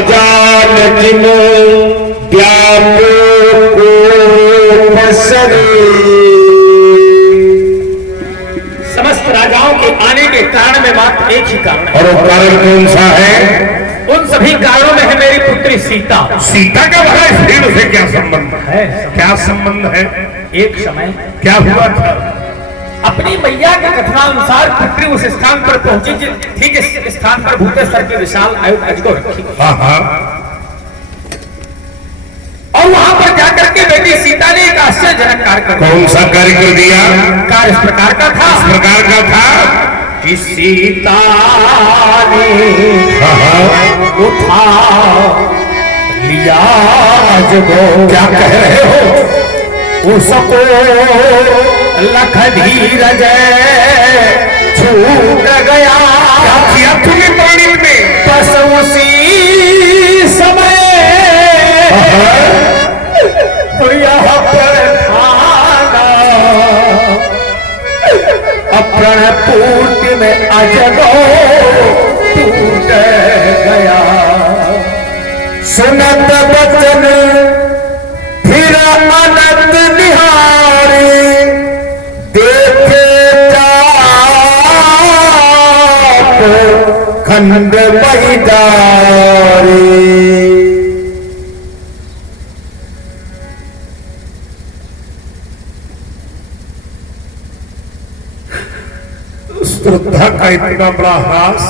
अजान जिन व्यापो को पसरे। समस्त राजाओं के आने के कारण में मात्र एक ही कारण है। और वो कारण कौन सा है? उन सभी कारणों में है मेरी पुत्री सीता। सीता का बड़ा इस भीड़ से क्या संबंध है? क्या संबंध है? एक समय क्या हुआ था? अपनी मैया के कथनानुसार पुत्री उस स्थान पर पहुंची थी जिस स्थान पर भूतेश्वर की विशाल आयु अजगर रखी। और वहां पर जाकर के बेटी सीता ने एक आश्चर्यजनक कार्य कर दिया। कौन सा कार्य कर दिया? कार्य इस प्रकार का था। इस प्रकार का था कि सीता ने उठा लिया अजगर। क्या कह रहे हो? उसको लख धीरज छूट गया। क्या किया तूने पानी में? बस उसी समय यहाँ पर खाना अपने पूर्ति में अजगर टूट गया। सुनत बचन फिर अनंत निहारी, देखे खंड बहिदारी। श्रद्धा का इतना बड़ा ह्रास,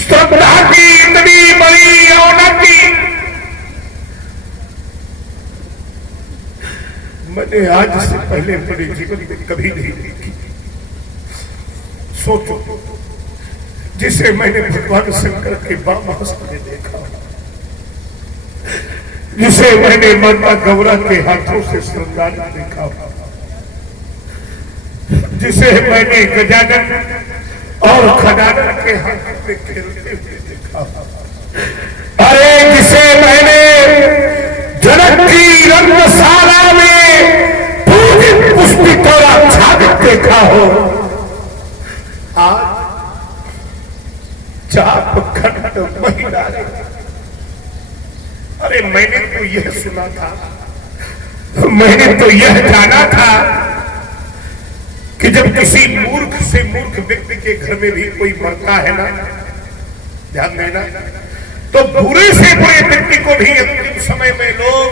श्रद्धा की इतनी बड़ी अवनति मैंने आज से पहले अपने जीवन में कभी नहीं देखी। सोचो, जिसे मैंने भगवान शंकर के वामहस्त में देखा, जिसे मैंने माता गौरा के हाथों से श्रृंगार देखा, जिसे मैंने गजानन और खजानन के हाथों में खेलते हुए देखा, अरे जिसे मैंने जनक की रंगशाला में पूजित पुष्पित और आच्छादित देखा हो, आज चाप खंड महिला। अरे मैंने तो यह सुना था, मैंने तो यह जाना था कि जब किसी मूर्ख से मूर्ख व्यक्ति के घर में भी कोई मरता है ना, ध्यान देना, तो बुरे से बुरे व्यक्ति को भी अंतिम समय में लोग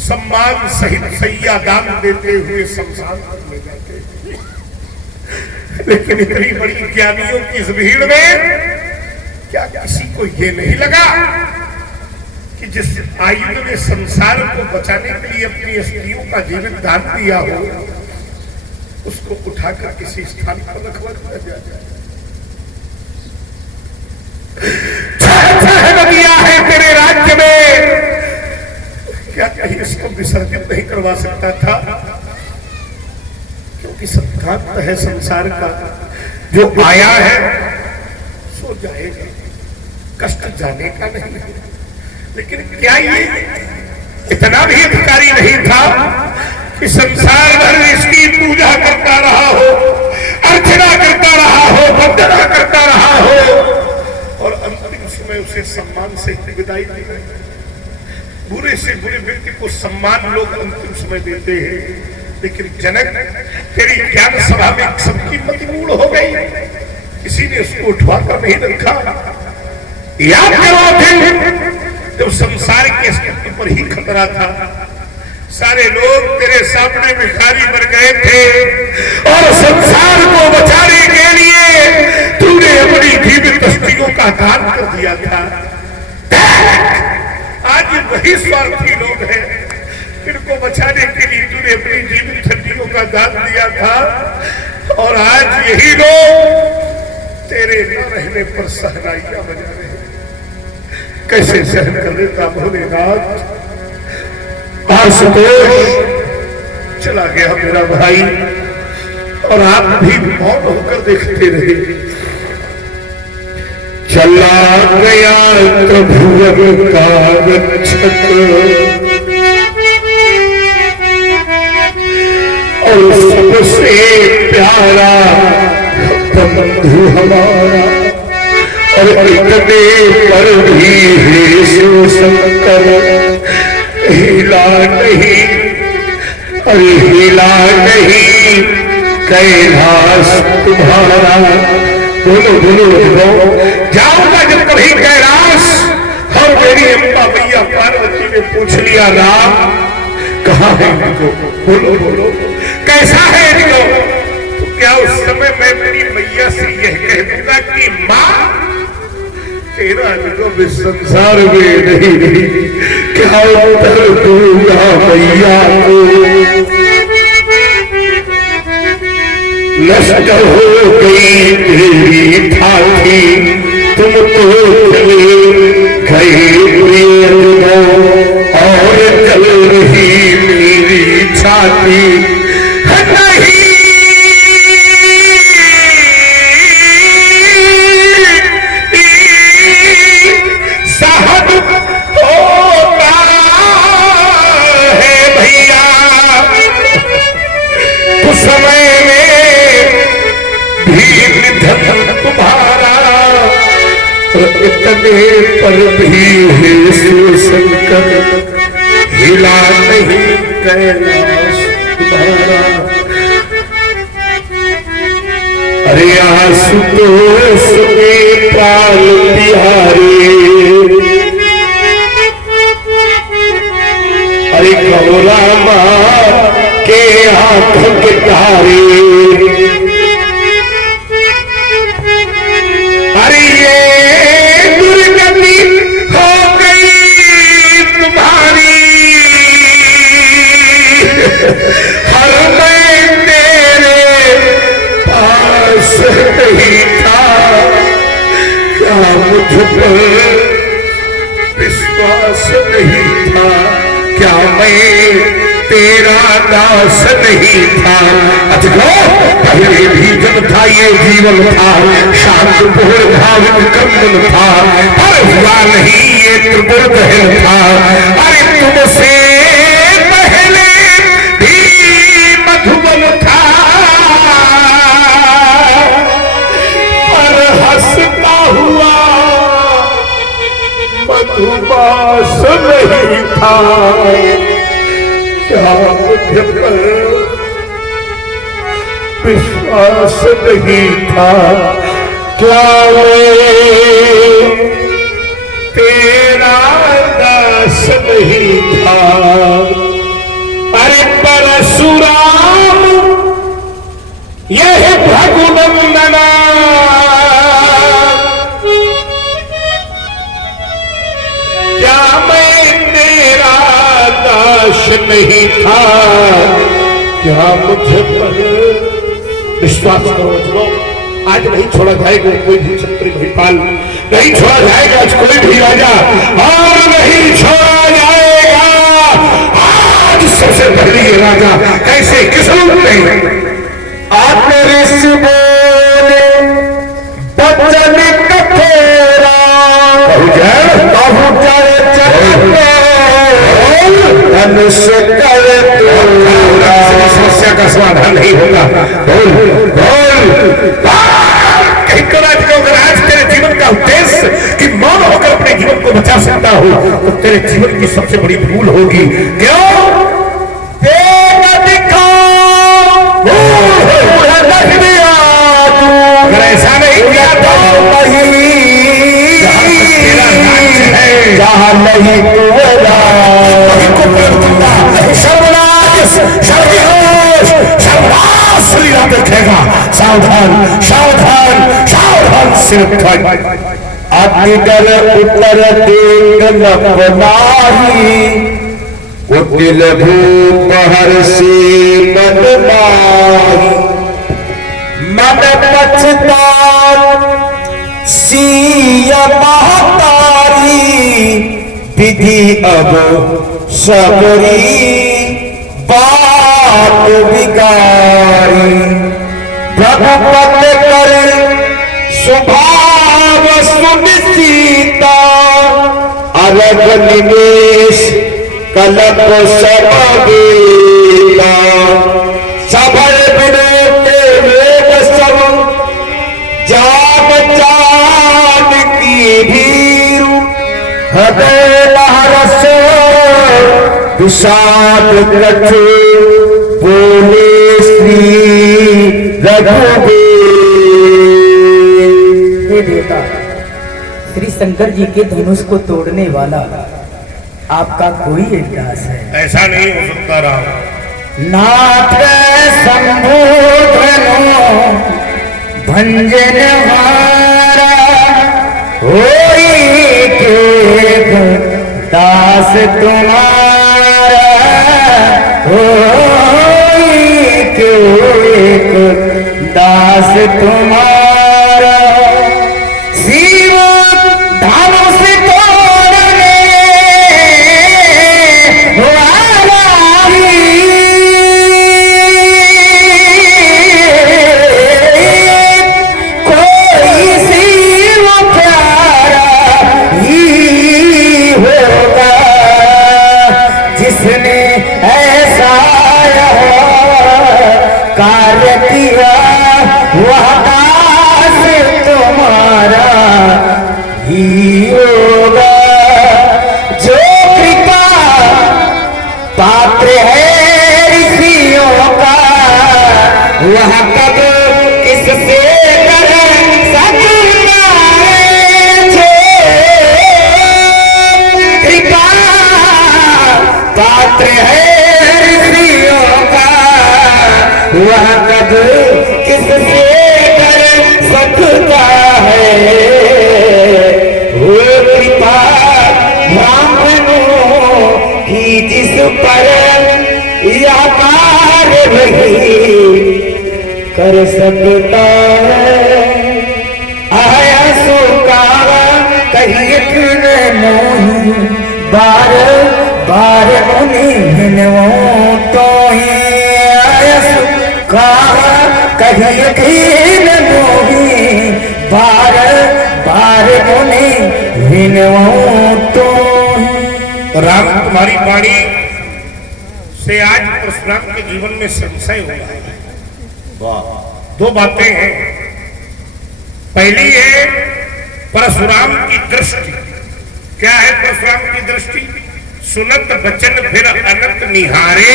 सम्मान सहित सैया दान देते हुए शमशान ले जाते हैं। लेकिन इतनी बड़ी ज्ञानियों की इस भीड़ में क्या किसी को ये नहीं लगा कि जिस आयु ने संसार को बचाने के लिए अपनी स्त्रियों का जीवन दान दिया हो, उसको उठाकर किसी स्थान पर रखवा दिया जाए। नदियां है तेरे राज्य में, क्या कहीं इसको विसर्जित नहीं करवा सकता था? क्योंकि सिद्धांत है संसार का, जो आया है सो जाएगा, कष्ट जाने का नहीं। लेकिन क्या ये इतना भी अधिकारी नहीं था कि संसार भर इसकी पूजा करता रहा हो, अर्चना करता रहा हो, वंदना करता रहा हो और अंतिम समय उसे सम्मान से विदाई दी? बुरे से बुरे व्यक्ति को सम्मान लोग अंतिम समय देते हैं, लेकिन जनक तेरी ज्ञान सभा में सबकी मति मूढ़ हो गई, किसी ने उसको उठवा कर नहीं रखा। याद करो दिन जब संसार के अस्तित्व पर ही खतरा था, सारे लोग तेरे सामने भिखारी बन गए थे और संसार को बचाने के लिए तूने अपनी जीवित अस्थियों का दान कर दिया था। आज वही स्वार्थी लोग हैं, इनको बचाने के लिए तूने अपनी जीवित हड्डियों का दान दिया था, और आज यही लोग तेरे न रहने पर सहनाइयां बजा रहे हैं। कैसे सहन कर लेता भोलेनाथ? आशुतोष चला गया मेरा भाई, और आप भी मौन होकर देखते रहे। चला गया त्रिभुवन का रक्षक, और सबसे प्यारा बंधु हमारा। और इतने पर भी हे शिव शंकर हिला नहीं, अरे हिला नहीं कैलाश तुम्हारा। बोलो बोलो जाऊंगा जब कभी कैलाश। और मेरी अम्बा मैया पार्वती ने पूछ लिया राम कहाँ है इनको? बोलो बोलो कैसा है इनको? तो क्या उस समय मैं मेरी मैया से यह कह दूंगा कि माँ तेरा इनको इस संसार में नहीं क्या उत्तर दूंगा मैया को? नष्ट हो गई तेरी ठाठी, तुम तो चले गए और चल रही मेरी छाती नहीं। साहब होता है भैया कुछ समय में भी निधन तुम्हारा, इतने पर भी हे शिव शंकर हिला नहीं कैलाश तुम्हारा। अरे आशुतोष के प्राण तिहारे, अरे गौरा माँ के आंख के तारे, अरे ये दुर्गति हो गई तुम्हारी। हर मैं तेरे पास नहीं था, क्या मुझ पर विश्वास नहीं था? क्या मैं तेरा दास नहीं था? पहले भी जब था ये जीवन था, शांत पूर्ण भावित कंदन था, पर हुआ नहीं ये त्रिपुर दहन था। अरे तुमसे पहले भी मधुबन था, पर हंसता हुआ मधुबास नहीं था। क्या मुझ पर विश्वास नहीं था? क्या मैं तेरा दास नहीं था? अरे परशुराम यह भगुनंदना, क्या मैं तेरा दास नहीं था? क्या मुझे पर विश्वास करो चलो, आज नहीं छोड़ा जाएगा कोई भी क्षत्रिय भीपाल, नहीं छोड़ा जाएगा आज कोई भी राजा, और नहीं छोड़ा जाएगा आज। सबसे पहले ये राजा कैसे किस रूप में आपने ऋषि बोले बचन कठोरा, समस्या का समाधान नहीं होगा। बोल बोल आज तेरे जीवन का उद्देश्य कि मौन होकर अपने जीवन को बचा सकता हो, तो तेरे जीवन की सबसे बड़ी भूल होगी। क्यों? अगर ऐसा नहीं किया तो जहां नहीं सर्वनाश लीला देखेगा। सावधान सावधान सावधान सिर्फ अग्निकर उत्तर देख न बनाही, उतिल भूप हर्षि मन माही, मन पछतान सिय महतारी, विधि अब सबरी बात बिगारी। रघुपत कर स्वभाव सुनिश्चिता, अरग निमेश कलप सब गीता। सबर विनोद वेद सब जान जान विषाद कछु बोले श्री रघुवीर। हे देवता, श्री शंकर जी के धनुष को तोड़ने वाला आपका कोई एक दास है? ऐसा नहीं हो सकता राम। नाथ शंभु धनु भंजन हारा होई के दास तुम्हारा, होई के दास तुम्हारा। शिव धनुष तोड़ने वाला ही कोई शिव प्यारा ही होगा, जिसने ऐसा कार्य किया वह दास तुम्हारा ही होगा। जो कृपा पात्र है ऋषियों का वह कब किससे कर सकता है। जो कृपा पात्र है ऋषियों का वह कब किससे कर सकता है। वो कृपा ब्राह्मणों की जिस पर याकार नहीं कर सकता है। आया सुकावा कहिए मोही बार बार उन्हीं तो ही कहा कहिए मोही बार बार उन्हीं तो। राम, तुम्हारी वाणी से आज परशुराम के जीवन में संशय हुआ। दो बातें हैं। पहली है परशुराम की दृष्टि। क्या है परशुराम की दृष्टि? सुनत बचन फिर अनंत निहारे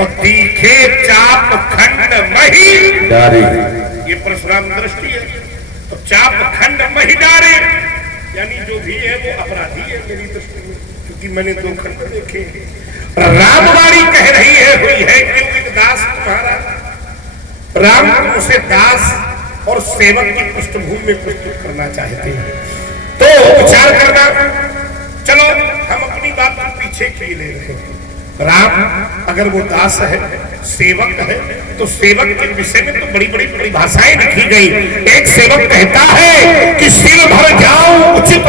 और तीखे चाप खंड मही डारे। ये परशुराम दृष्टि है। तो चाप खंड मही डारे, यानी जो भी है वो अपराधी है मेरी दृष्टि में, क्योंकि मैंने दो खंड देखे। रामवाणी कह रही है हुई है क्यों एक दास तुम्हारा। राम उसे दास और सेवक की पृष्ठभूमि में प्रस्तुत करना चाहते हैं। तो विचार करना, चलो हम अपनी बात पीछे किए ले रहे हैं। राम अगर वो दास है, सेवक है, तो सेवक के विषय में तो बड़ी बड़ी परिभाषाएं लिखी गई। एक सेवक कहता है कि सिर भर जाऊं उचित